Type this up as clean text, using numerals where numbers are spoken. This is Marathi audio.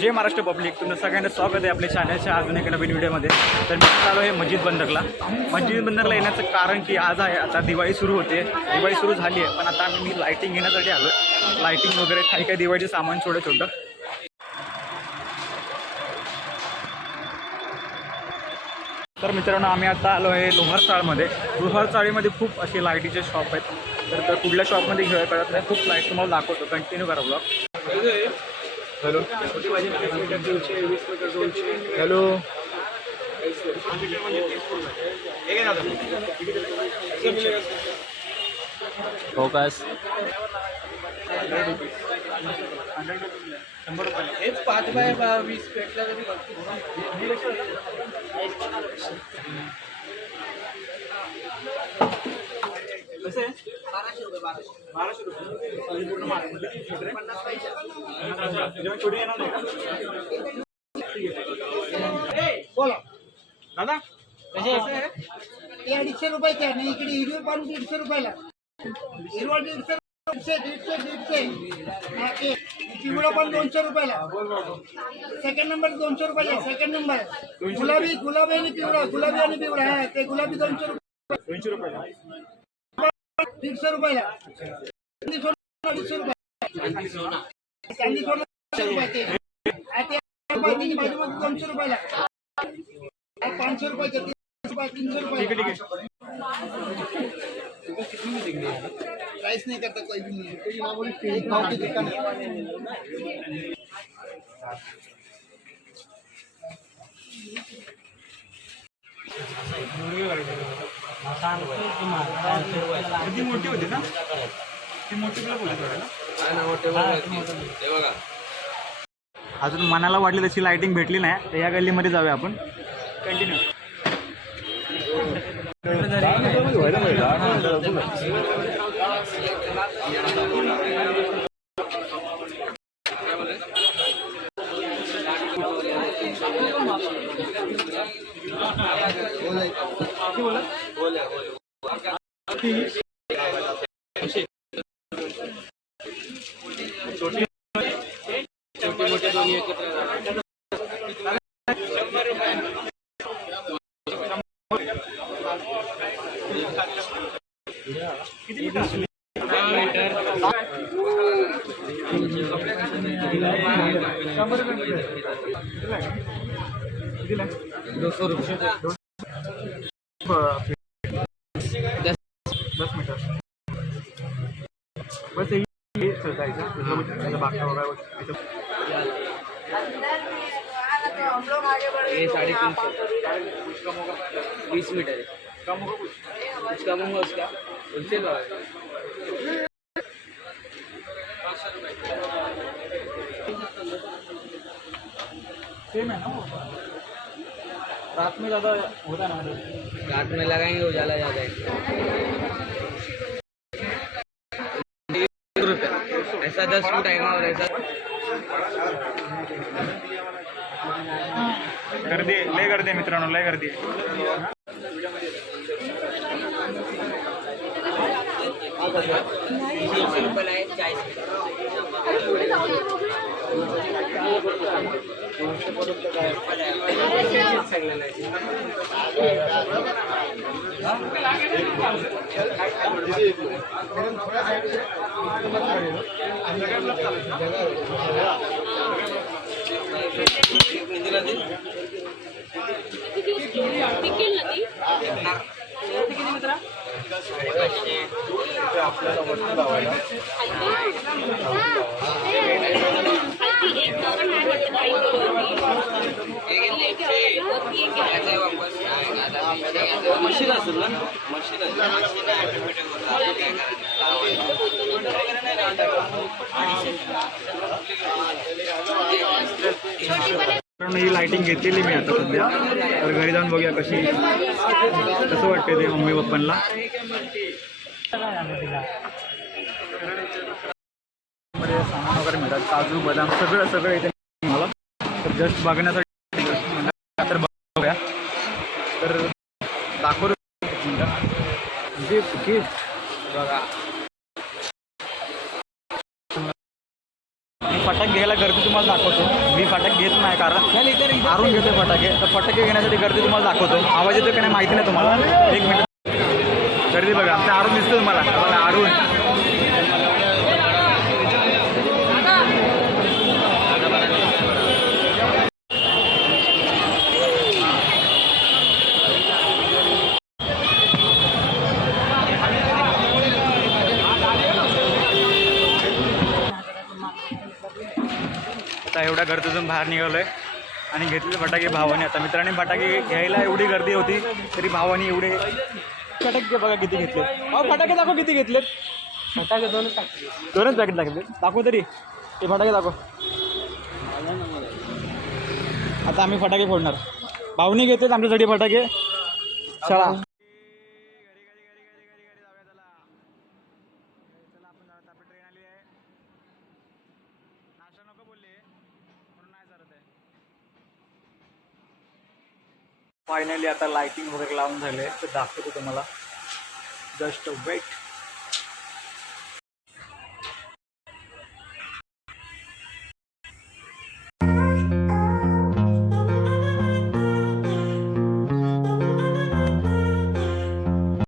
जय महाराष्ट्र पब्लिक, तुमचं सगळ्यांना स्वागत आहे आपल्या चॅनलच्या अजून एका नवीन व्हिडिओमध्ये. तर मी आलो आहे मस्जिद बंदरला. मस्जिद बंदरला येण्याचं कारण की आज आहे, आता दिवाळी सुरू होते, दिवाळी सुरू झाली आहे, पण आता मी लाईटिंग घेण्यासाठी आलो आहे. लाईटिंग वगैरे काही दिवाळीचे सामान छोटं. तर मित्रांनो, आम्ही आता आलो आहे लोहार चाळमध्ये. लोहार चाळीमध्ये खूप असे लाईटीचे शॉप आहेत. तर कुठल्या शॉपमध्ये घेऊया कळत नाही. खूप लाईट तुम्हाला दाखवतो, कंटिन्यू करा ब्लॉग. हॅलो हॅलो फोकस 100 रुपये. हेच 5 बाय 20 पेटला तरी कसं आहे? 1200 रुपये पूर्ण छोटी येणार नाही. बोला दादा, कसे आहे? 150 रुपये त्या आणि इकडे हिरवे पाणी 150 रुपयाला. हिरवा 150 पिवळा पण 200 रुपयाला. सेकंड नंबर 200 रुपयाला. सेकंड नंबर गुलाबी आणि पिवळा. गुलाबी आणि पिवळा हा ते गुलाबी 200 रुपये. 200 रुपयाला. 150 रुपयाला. 250 रुपये. चांदी सोना 200 रुपये. बाजूमध्ये 200 रुपयाला. 500 रुपये 300 रुपये. ठीक आहे. प्राइस नहीं करता कोई भी नहीं. एक भाव की दुकान है. ती मोठी होती ना, ती मोठी तुला बोलत अजून मनाला वाटली तशी लाईटिंग भेटली नाही. तर या गल्लीमध्ये जाऊया आपण. कंटिन्यू. छोटे दोन्ही एकत्र किती मीटर? 200 रुपये. 10 मीटर बस. जायचं बागचा वगैरे. ये 350. 20 मीटर है. कम होगा कुछ कम होगा उसका. होलसेल सेम है ना. रात में ज़्यादा होता ना. रात में लगाएंगे उजाला ज़्यादा है. ऐसा 10 फुट आएगा और ऐसा गर्दी लय गर्दी आहे मित्रांनो, लय गर्दी आहे. मशीन असेल ना. मशीन ही लाईटिंग घेतलेली मी आता सध्या. तर घरी जाऊन बघूया कसं वाटते ते मम्मी पप्पांना. सामान वगैरे मिळतात, काजू बदाम सगळं इथे मला. तर जस्ट बघण्यासाठी तर बघूया. तर दाखवतो गिफ्ट बघा. मी फटाके घ्यायला गर्दी तुम्हाला दाखवतो. मी फटाके घेत नाही कारण आरून घेतो फटाके. तर फटाके घेण्यासाठी गर्दी तुम्हाला दाखवतो. आवाज येतो की नाही माहिती नाही तुम्हाला. 1 मिनिट गर्दी बघा. आमचा आरून दिसतो तुम्हाला. बघा आरून. आता एवढ्या गर्दीतून बाहेर निघालो आहे आणि घेतलेले फटाके भावाने. आता मित्रांनी फटाके घ्यायला एवढी गर्दी होती तरी भावाने एवढे फटाके बघा किती घेतले. फटाके दाखव किती घेतलेत. फटाके दोनच पॅकेट टाकले. दाखव तरी ते फटाके दाखव. आता आम्ही फटाके फोडणार. भावनी घेतात आमच्यासाठी फटाके. चला फायनली आता लाइटिंग वगैरे लावून झाले तर दाखवतो तुम्हाला. Just weight.